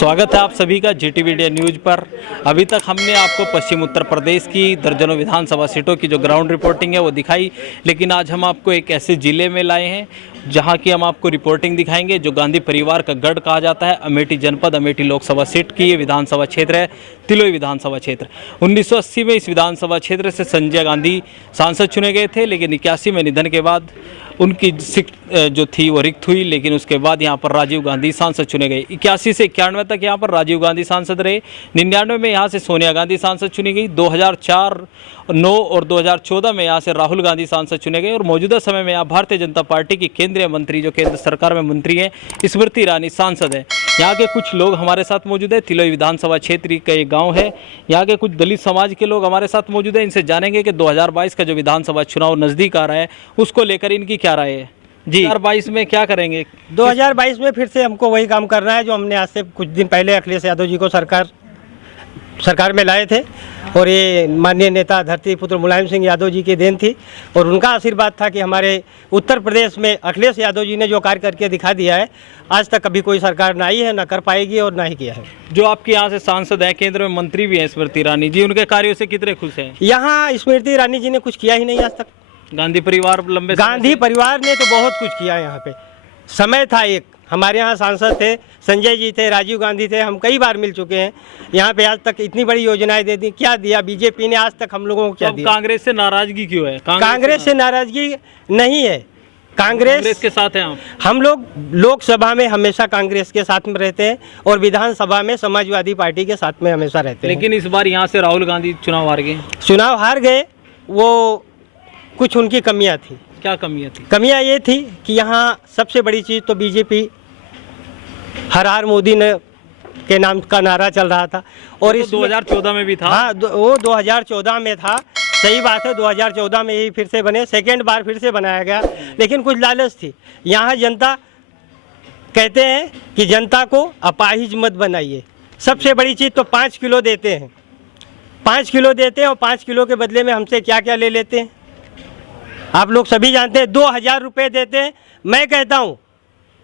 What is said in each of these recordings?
स्वागत है आप सभी का जीटीवी इंडिया न्यूज़ पर। अभी तक हमने आपको पश्चिम उत्तर प्रदेश की दर्जनों विधानसभा सीटों की जो ग्राउंड रिपोर्टिंग है वो दिखाई, लेकिन आज हम आपको एक ऐसे ज़िले में लाए हैं जहां की हम आपको रिपोर्टिंग दिखाएंगे जो गांधी परिवार का गढ़ कहा जाता है। अमेठी जनपद, अमेठी लोकसभा सीट की ये विधानसभा क्षेत्र है, तिलोई विधानसभा क्षेत्र। 1980 में इस विधानसभा क्षेत्र से संजय गांधी सांसद चुने गए थे, लेकिन 81 में निधन के बाद उनकी सीट जो थी वो रिक्त हुई। लेकिन उसके बाद यहाँ पर राजीव गांधी सांसद चुने गए। 81 से 91 तक यहाँ पर राजीव गांधी सांसद रहे। 99 में यहाँ से सोनिया गांधी सांसद चुनी गई। 2004, 9 और 2014 में यहाँ से राहुल गांधी सांसद चुने गए। और मौजूदा समय में यहाँ भारतीय जनता पार्टी की केंद्रीय मंत्री, जो केंद्र सरकार में मंत्री हैं, स्मृति ईरानी सांसद है। यहाँ के कुछ लोग हमारे साथ मौजूद है। तिलोई विधानसभा क्षेत्र का एक गाँव है। यहाँ के कुछ दलित समाज के लोग हमारे साथ मौजूद है। इनसे जानेंगे कि 2022 का जो विधानसभा चुनाव नज़दीक आ रहा है उसको लेकर इनकी क्या राय है। जी, 2022 में क्या करेंगे? 2022 में फिर से हमको वही काम करना है जो हमने आज से कुछ दिन पहले अखिलेश यादव जी को सरकार में लाए थे। और ये माननीय नेता धरती पुत्र मुलायम सिंह यादव जी की देन थी और उनका आशीर्वाद था कि हमारे उत्तर प्रदेश में अखिलेश यादव जी ने जो कार्य करके दिखा दिया है, आज तक कभी कोई सरकार ना आई है, ना कर पाएगी और ना ही किया है। जो आपके यहाँ से सांसद हैं, केंद्र में मंत्री भी हैं स्मृति ईरानी जी, उनके कार्यों से कितने खुश हैं? यहाँ स्मृति ईरानी जी ने कुछ किया ही नहीं आज तक। गांधी परिवार लंबे गांधी परिवार ने तो बहुत कुछ किया यहाँ पे। समय था एक, हमारे यहाँ सांसद थे, संजय जी थे, राजीव गांधी थे, हम कई बार मिल चुके हैं यहाँ पे। आज तक इतनी बड़ी योजनाएं दे दी, क्या दिया बीजेपी ने आज तक हम लोगों को? क्या दिया? कांग्रेस से नाराजगी क्यों है? कांग्रेस से नाराजगी नहीं है, कांग्रेस के साथ हैं हम लोग। लोकसभा में हमेशा कांग्रेस के साथ में रहते हैं और विधानसभा में समाजवादी पार्टी के साथ में हमेशा रहते हैं। लेकिन इस बार यहाँ से राहुल गांधी चुनाव हार गए। वो कुछ उनकी कमियां थी। क्या कमियां थी? कमियां ये थी कि यहाँ सबसे बड़ी चीज़ तो बीजेपी हर हर मोदी ने के नाम का नारा चल रहा था। और इस 2014 में भी था। हाँ, वो 2014 में था, सही बात है। 2014 में ही फिर से बने, सेकेंड बार फिर से बनाया गया। लेकिन कुछ लालच थी। यहाँ जनता कहते हैं कि जनता को अपाहिज मत बनाइए। सबसे बड़ी चीज़ तो 5 किलो देते हैं, 5 किलो देते हैं और 5 किलो के बदले में हमसे क्या क्या ले लेते हैं आप लोग सभी जानते हैं। 2000 रुपये देते हैं। मैं कहता हूँ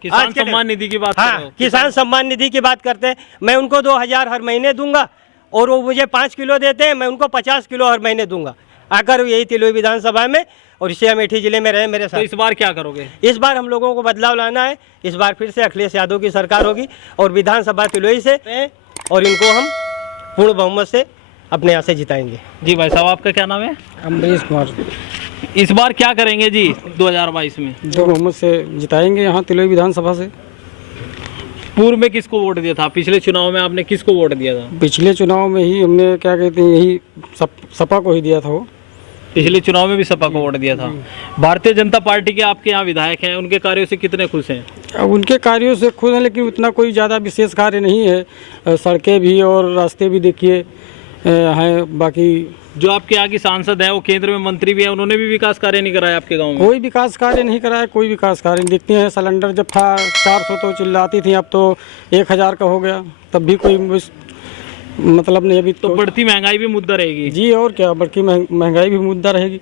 किसान सम्मान निधि की बात। हाँ, किसान सम्मान निधि की बात करते हैं। मैं उनको 2000 हर महीने दूंगा और वो मुझे 5 किलो देते हैं, मैं उनको 50 किलो हर महीने दूंगा। आकर यही तिलोई विधानसभा में और इसे अमेठी जिले में रहे मेरे साथ। तो इस बार क्या करोगे? इस बार हम लोगों को बदलाव लाना है। इस बार फिर से अखिलेश यादव की सरकार होगी और विधानसभा तिलोई से, और इनको हम पूर्ण बहुमत से अपने यहाँ से जिताएंगे। जी भाई साहब, आपका क्या नाम है? अमरीश कुमार। इस बार क्या करेंगे जी 2022 में? जो बहुमत से जिताएंगे यहाँ तिलोई विधानसभा से। पूर्व में किसको वोट दिया था? पिछले चुनाव में आपने किसको वोट दिया था? पिछले चुनाव में ही हमने क्या कहते हैं यही सपा को ही दिया था। वो पिछले चुनाव में भी सपा को वोट दिया था। भारतीय जनता पार्टी के आपके यहाँ विधायक हैं, उनके कार्यों से कितने खुश हैं? अब उनके कार्यों से खुश हैं, लेकिन उतना कोई ज़्यादा विशेष कार्य नहीं है। सड़कें भी और रास्ते भी देखिए हैं। बाकी जो आपके यहाँ की सांसद है वो केंद्र में मंत्री भी है, उन्होंने भी विकास कार्य नहीं कराया आपके गांव में? कोई विकास कार्य नहीं कराया, कोई विकास कार्य नहीं। देखते हैं सिलेंडर जब था 400 तो चिल्लाती थी, अब तो 1000 का हो गया, तब भी कोई मतलब नहीं। अभी तो बढ़ती महंगाई भी मुद्दा रहेगी। जी, और क्या, बढ़ती महंगाई भी मुद्दा रहेगी।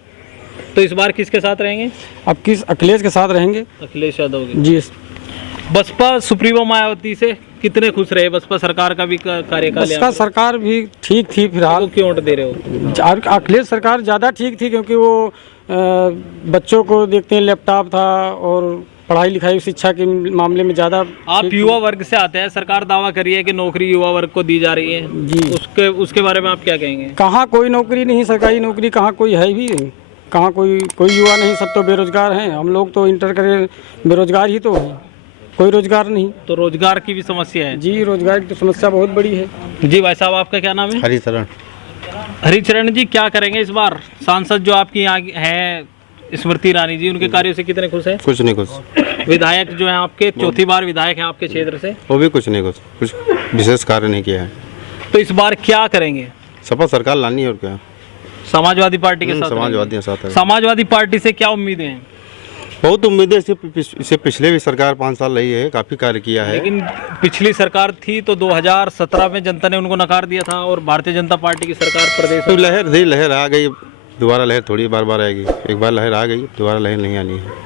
तो इस बार किसके साथ रहेंगे? अब किस अखिलेश के साथ रहेंगे। अखिलेश यादव के। जी। बसपा सुप्रीमो मायावती से कितने खुश रहे? बसपा सरकार का भी कार्यकाल, बसपा सरकार भी ठीक थी फिलहाल। क्यों वोट दे रहे हो? अखिलेश सरकार ज़्यादा ठीक थी क्योंकि वो बच्चों को देखते हैं, लैपटॉप था और पढ़ाई लिखाई शिक्षा के मामले में ज़्यादा। आप युवा वर्ग से आते हैं, सरकार दावा कर रही है कि नौकरी युवा वर्ग को दी जा रही है जी, उसके बारे में आप क्या कहेंगे? कहाँ कोई नौकरी नहीं, सरकारी नौकरी कहाँ कोई है भी, कहाँ कोई युवा नहीं, सब तो बेरोजगार हैं। हम लोग तो इंटर करे बेरोजगार ही तो हैं, कोई रोजगार नहीं। तो रोजगार की भी समस्या है? जी, रोजगार की तो समस्या बहुत बड़ी है। जी भाई साहब, आपका क्या नाम है? हरिचरण। हरिचरण जी, क्या करेंगे इस बार? सांसद जो आपकी यहाँ है स्मृति ईरानी जी, उनके कार्यों से कितने खुश हैं? कुछ नहीं खुश। विधायक जो है आपके, चौथी बार विधायक हैं आपके क्षेत्र से, वो भी कुछ नहीं खुश, कुछ विशेष कार्य नहीं किया है। तो इस बार क्या करेंगे? सपा सरकार लानी है और क्या। समाजवादी पार्टी के साथ? समाजवादी पार्टी से क्या उम्मीदें हैं? बहुत उम्मीदें। इससे पिछले भी सरकार 5 साल रही है, काफी कार्य किया है। लेकिन पिछली सरकार थी तो 2017 में जनता ने उनको नकार दिया था और भारतीय जनता पार्टी की सरकार प्रदेश तो लहर आ गई, दोबारा लहर थोड़ी बार आएगी। एक बार लहर आ गई, दोबारा लहर नहीं आनी है।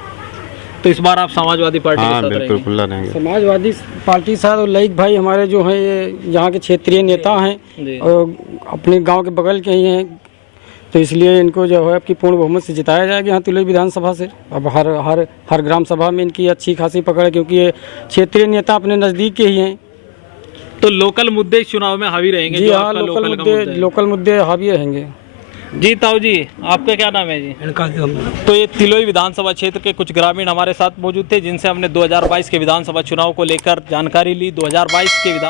तो इस बार आप समाजवादी पार्टी के हाँ साथ बिल्कुल रहेंगे? खुला रहेंगे। समाजवादी पार्टी साथ और लईक भाई हमारे जो हैं ये यहाँ के क्षेत्रीय नेता जी। हैं और अपने गांव के बगल के ही हैं, तो इसलिए इनको जो है आपकी पूर्ण बहुमत से जिताया जाएगा यहाँ तिलोई विधानसभा से। अब हर ग्राम सभा में इनकी अच्छी खासी पकड़ है, क्योंकि ये क्षेत्रीय नेता अपने नज़दीक के ही हैं। तो लोकल मुद्दे इस चुनाव में हावी रहेंगे? जी जो हाँ, आपका लोकल का मुद्दा है। लोकल मुद्दे हावी रहेंगे। जी ताऊ जी, आपका क्या नाम है जी? तो ये तिलोई विधानसभा क्षेत्र के कुछ ग्रामीण हमारे साथ मौजूद थे, जिनसे हमने 2022 के विधानसभा चुनाव को लेकर जानकारी ली। 2022 के